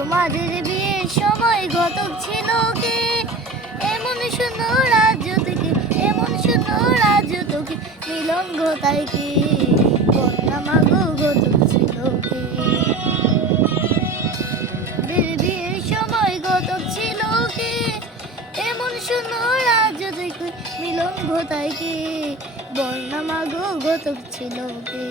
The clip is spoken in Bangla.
তোমাদের বিয়ের সময় ঘটক ছিল কে? এমন সুন্দর রাজ্য থেকে, এমন সুন্দর রাজ্য তোকে মিলন ঘটায় কে? কন্যা মাগো ঘটক ছিল কে? বিয়ের সময় ঘটক ছিল কে? এমন সুন্দর রাজ্য থেকে মিলন ঘটায় কে? বর্ণা মাগো ঘটক ছিল কে?